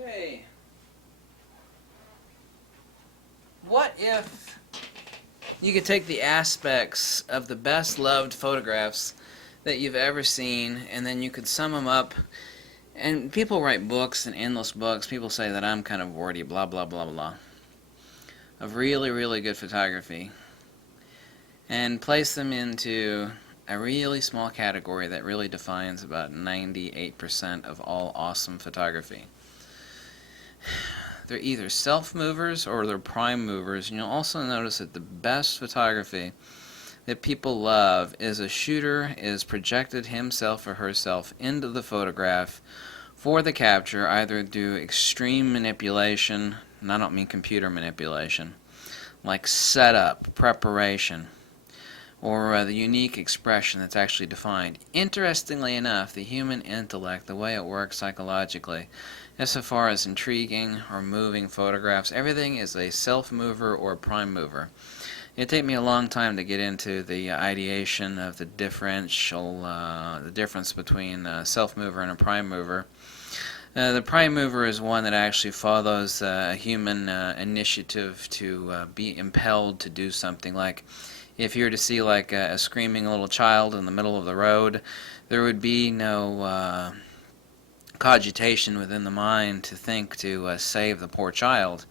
Okay. What if you could take the aspects of the best loved photographs that you've ever seen, and then you could sum them up? And people write books and endless books. People say that I'm kind of wordy, blah, blah, blah, blah, of really, really good photography, and place them into a really small category that really defines about 98% of all awesome photography. They're either self-movers or they're prime movers. And you'll also notice that the best photography that people love is a shooter is projected himself or herself into the photograph for the capture, either through extreme manipulation, and I don't mean computer manipulation, like setup, preparation, or the unique expression that's actually defined. Interestingly enough, the human intellect, the way it works psychologically, as far as intriguing or moving photographs, everything is a self-mover or a prime mover. It'd take me a long time to get into the ideation of the difference between a self-mover and a prime mover. The prime mover is one that actually follows human initiative to be impelled to do something. Like if you were to see like a screaming little child in the middle of the road, there would be no cogitation within the mind to think to save the poor child.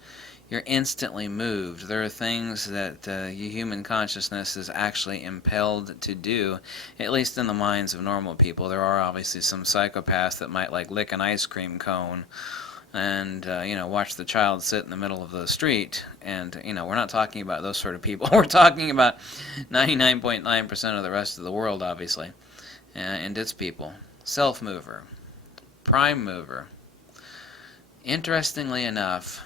You're instantly moved. There are things that human consciousness is actually impelled to do, at least in the minds of normal people. There are obviously some psychopaths that might like lick an ice cream cone and watch the child sit in the middle of the street. And we're not talking about those sort of people. We're talking about 99.9% of the rest of the world, obviously, and its people. Self-mover, prime mover. Interestingly enough,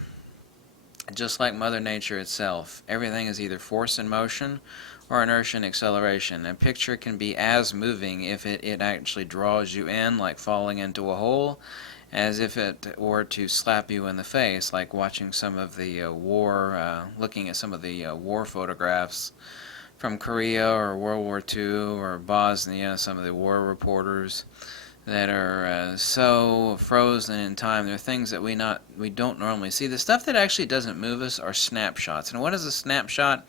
just like Mother Nature itself, everything is either force and motion or inertia and acceleration. A picture can be as moving if it actually draws you in, like falling into a hole, as if it were to slap you in the face, like watching some of the looking at some of the war photographs from Korea or World War II or Bosnia, some of the war reporters that are so frozen in time. They're things that we don't normally see. The stuff that actually doesn't move us are snapshots. And what is a snapshot?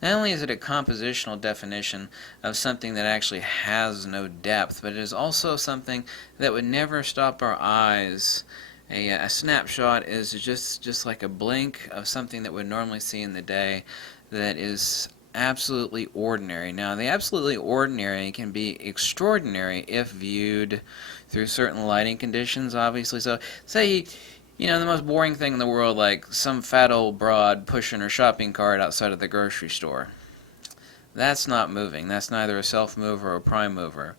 Not only is it a compositional definition of something that actually has no depth, but it is also something that would never stop our eyes. A snapshot is just like a blink of something that we'd normally see in the day that is absolutely ordinary. Now, the absolutely ordinary can be extraordinary if viewed through certain lighting conditions, obviously. So, say, the most boring thing in the world, like some fat old broad pushing her shopping cart outside of the grocery store. That's not moving. That's neither a self-mover or a prime mover.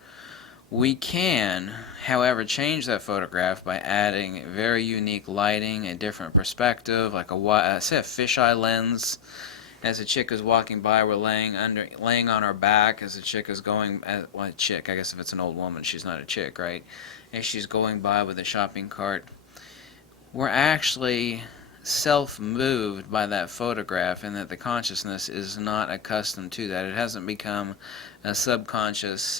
We can, however, change that photograph by adding very unique lighting, a different perspective, like say a fisheye lens. As a chick is walking by, we're laying on our back as a chick is going. Well, a chick, I guess if it's an old woman, she's not a chick, right? As she's going by with a shopping cart, we're actually self-moved by that photograph, and that the consciousness is not accustomed to that. It hasn't become a subconscious.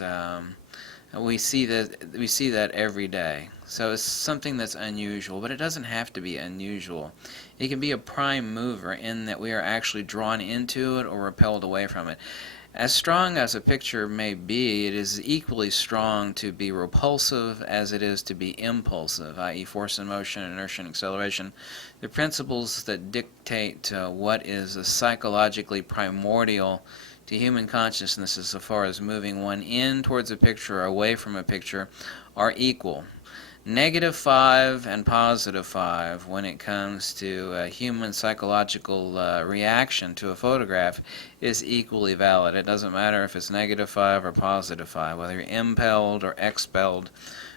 We see that every day. So it's something that's unusual, but it doesn't have to be unusual. It can be a prime mover in that we are actually drawn into it or repelled away from it. As strong as a picture may be, it is equally strong to be repulsive as it is to be impulsive, i.e. force and motion, inertia and acceleration. The principles that dictate what is psychologically primordial to human consciousness as far as moving one in towards a picture or away from a picture are equal. -5 and +5 when it comes to human psychological reaction to a photograph is equally valid. It doesn't matter if it's -5 or +5, whether you're impelled or expelled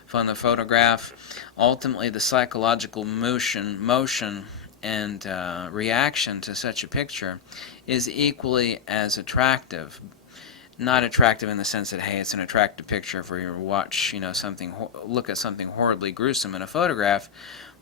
from the photograph. Ultimately, the psychological motion and reaction to such a picture is equally as attractive. Not attractive in the sense that, hey, it's an attractive picture for you to watch, look at something horribly gruesome in a photograph,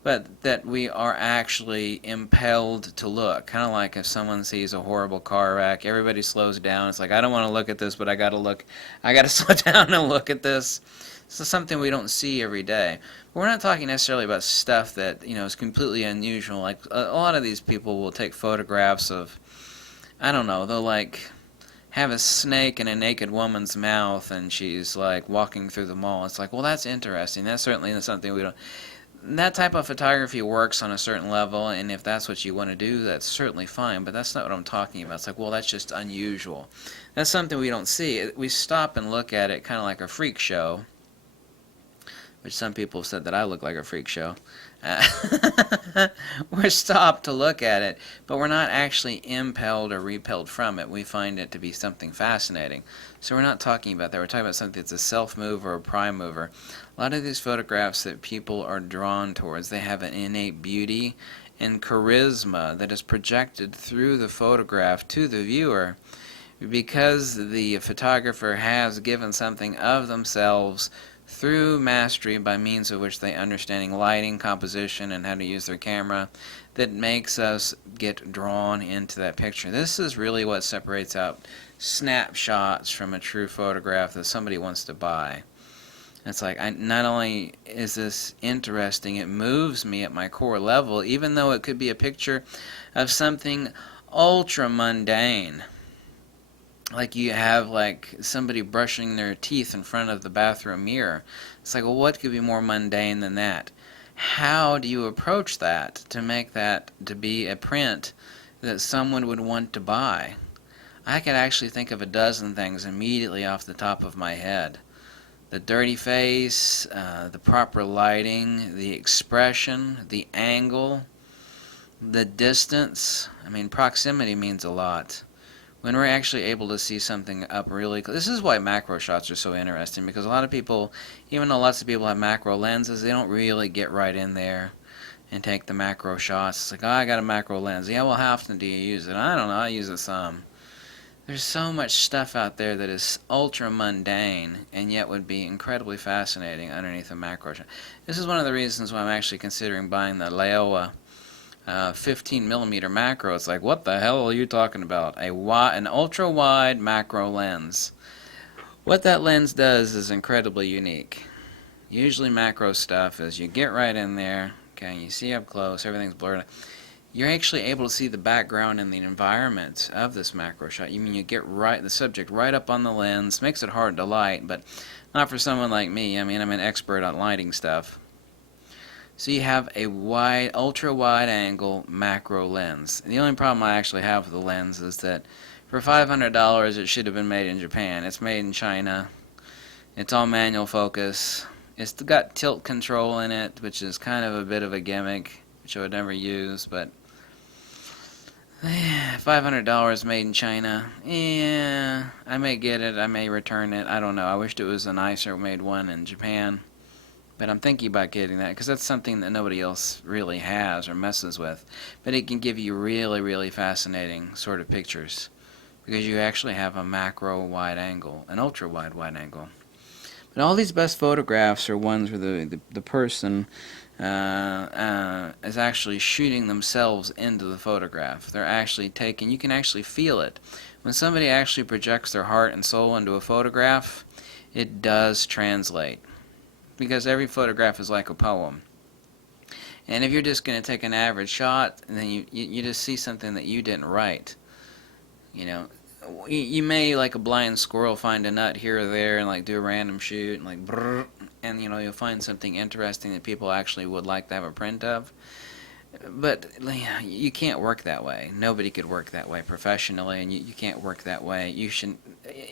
but that we are actually impelled to look. Kind of like if someone sees a horrible car wreck, everybody slows down. It's like, I don't want to look at this, but I got to slow down and look at this. This is something we don't see every day. But we're not talking necessarily about stuff that, is completely unusual. Like a lot of these people will take photographs of, I don't know, they'll like have a snake in a naked woman's mouth and she's like walking through the mall. It's like, well, that's interesting. That's certainly something we don't. That type of photography works on a certain level, and if that's what you want to do, that's certainly fine, but that's not what I'm talking about. It's like, well, that's just unusual. That's something we don't see. We stop and look at it kind of like a freak show, which some people have said that I look like a freak show. We're stopped to look at it, but we're not actually impelled or repelled from it. We find it to be something fascinating. So we're not talking about that. We're talking about something that's a self-mover or a prime mover. A lot of these photographs that people are drawn towards, they have an innate beauty and charisma that is projected through the photograph to the viewer because the photographer has given something of themselves through mastery by means of which they understanding lighting, composition, and how to use their camera that makes us get drawn into that picture. This is really what separates out snapshots from a true photograph that somebody wants to buy. It's like, not only is this interesting, it moves me at my core level, even though it could be a picture of something ultra mundane. Like you have like somebody brushing their teeth in front of the bathroom mirror. It's like, well, what could be more mundane than that? How do you approach that to make that to be a print that someone would want to buy? I could actually think of a dozen things immediately off the top of my head. The dirty face, the proper lighting, the expression, the angle, the distance. I mean, proximity means a lot. When we're actually able to see something up really close. This is why macro shots are so interesting, because a lot of people, even though lots of people have macro lenses, they don't really get right in there and take the macro shots. It's like, oh, I got a macro lens. Yeah, well, how often do you use it? I don't know, I use it some. There's so much stuff out there that is ultra mundane and yet would be incredibly fascinating underneath a macro shot. This is one of the reasons why I'm actually considering buying the Laowa 15 millimeter macro. It's like, what the hell are you talking about? An ultra wide macro lens. What that lens does is incredibly unique. Usually macro stuff is you get right in there, okay, you see up close, everything's blurred. You're actually able to see the background and the environment of this macro shot. You mean you get the subject right up on the lens, makes it hard to light, but not for someone like me. I mean, I'm an expert on lighting stuff. So you have a wide, ultra wide angle macro lens. And the only problem I actually have with the lens is that for $500 it should have been made in Japan. It's made in China. It's all manual focus. It's got tilt control in it, which is kind of a bit of a gimmick, which I would never use, but $500 made in China. Yeah, I may get it, I may return it, I don't know. I wished it was a nicer made one in Japan, but I'm thinking about getting that because that's something that nobody else really has or messes with. But it can give you really, really fascinating sort of pictures because you actually have a macro wide angle, an ultra wide angle. But all these best photographs are ones where the person is actually shooting themselves into the photograph. They're actually taking, you can actually feel it. When somebody actually projects their heart and soul into a photograph, it does translate. Because every photograph is like a poem. And if you're just going to take an average shot, and then you just see something that you didn't write. You know, you may, like a blind squirrel, find a nut here or there and like do a random shoot and like brrr, and you know, you'll find something interesting that people actually would like to have a print of. But you can't work that way. Nobody could work that way professionally, and you can't work that way. You shouldn't.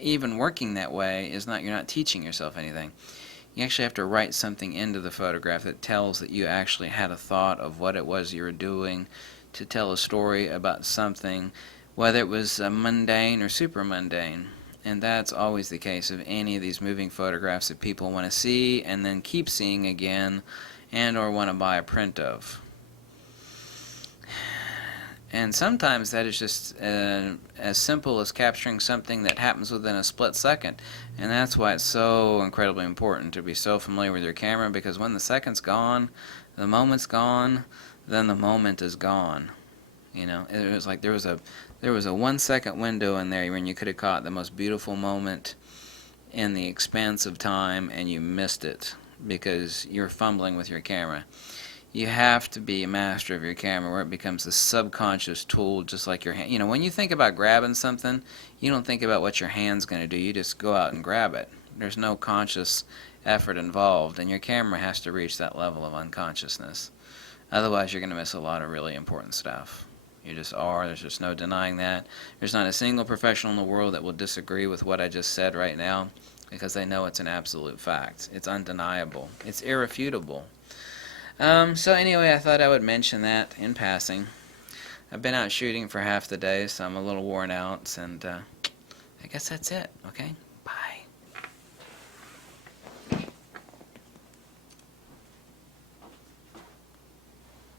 Even working that way is not. You're not teaching yourself anything. You actually have to write something into the photograph that tells that you actually had a thought of what it was you were doing to tell a story about something, whether it was mundane or super mundane. And that's always the case of any of these moving photographs that people want to see and then keep seeing again and or want to buy a print of. And sometimes that is just as simple as capturing something that happens within a split second. And that's why it's so incredibly important to be so familiar with your camera, because when the second's gone, the moment's gone, then the moment is gone. You know, it was like there was a 1 second window in there when you could have caught the most beautiful moment in the expanse of time and you missed it because you're fumbling with your camera. You have to be a master of your camera where it becomes a subconscious tool, just like your hand. You know, when you think about grabbing something, you don't think about what your hand's going to do. You just go out and grab it. There's no conscious effort involved, and your camera has to reach that level of unconsciousness. Otherwise, you're going to miss a lot of really important stuff. You just are. There's just no denying that. There's not a single professional in the world that will disagree with what I just said right now because they know it's an absolute fact. It's undeniable. It's irrefutable. So anyway, I thought I would mention that in passing. I've been out shooting for half the day, so I'm a little worn out, and I guess that's it, okay?